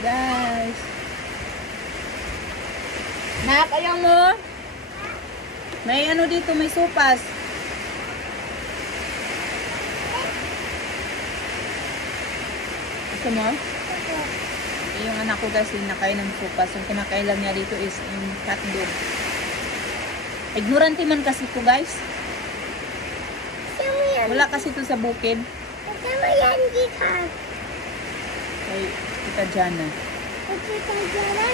guys. Nak, ayaw mo? May ano dito, may sopas. Gusto mo? Yung anak ko kasi nakain ng sopas. Yung kinakain lang niya dito is yung hotdog. Ignorante man kasi ko guys. Wala kasi to sa bukid. Kasama yan, Gika. Kay Tita Jana. Tita Jana?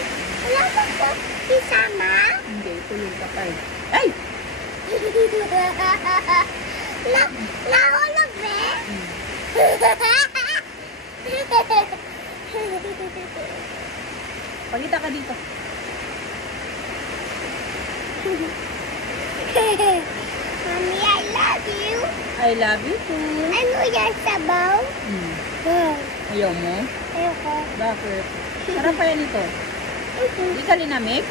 Wala ba ko isama? Hindi, tulog ka pa eh. Ay! Nahulog ba? Pagita ka dito. Mommy, I love you. I love you too. Ano yan, sabaw? Ayaw mo? Ayoko. Bakit? Sarap kaya nito. Hindi ka linamig?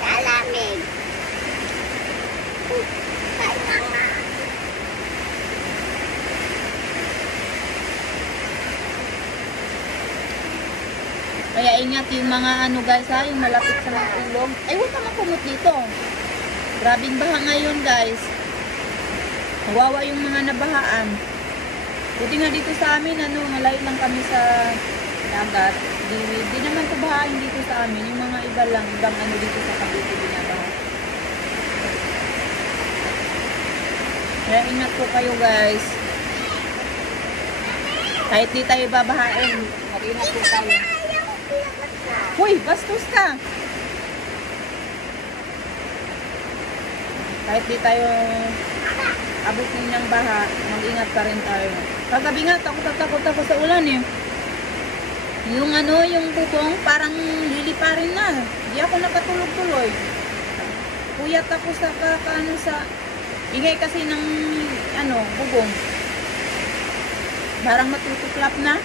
Lalamig. Kaya nga. Kaya ingat yung mga ano guys ha, yung malapit sa mga ilog. Ay, huwag ka makumot dito. Grabing baha ngayon guys. Nawawa yung mga nabahaan. Buti nga dito sa amin, ano, malayo lang kami sa dagat. Di naman ito bahain dito sa amin. Yung mga iba lang, ibang ano dito sa Cavite binabaha. Kaya ingat po kayo guys. Kahit di tayo babahain, mag-ingat po tayo. Uy, bastos ka! Kahit di tayo abot ng baha, mag-ingat pa rin tayo. Kagabi nga, takot ako sa ulan eh. Yung ano, yung bubong, parang liliparin na. Di ako nakatulog-tuloy. Puyat ako sa sa ingay kasi ng ano, bubong. Parang matutuklap na.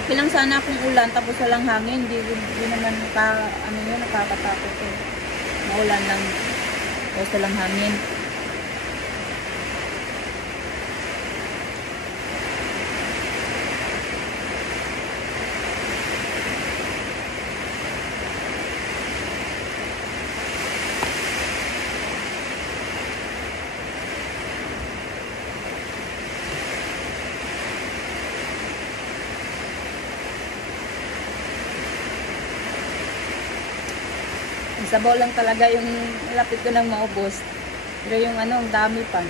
Okay lang sana kung ulan tapos walang hangin, hindi naman ano yun, nakakatakot eh. Maulan lang tapos walang hangin. Sabaw lang talaga yung lapit ko nang maubos. Pero yung ano, ang dami pa.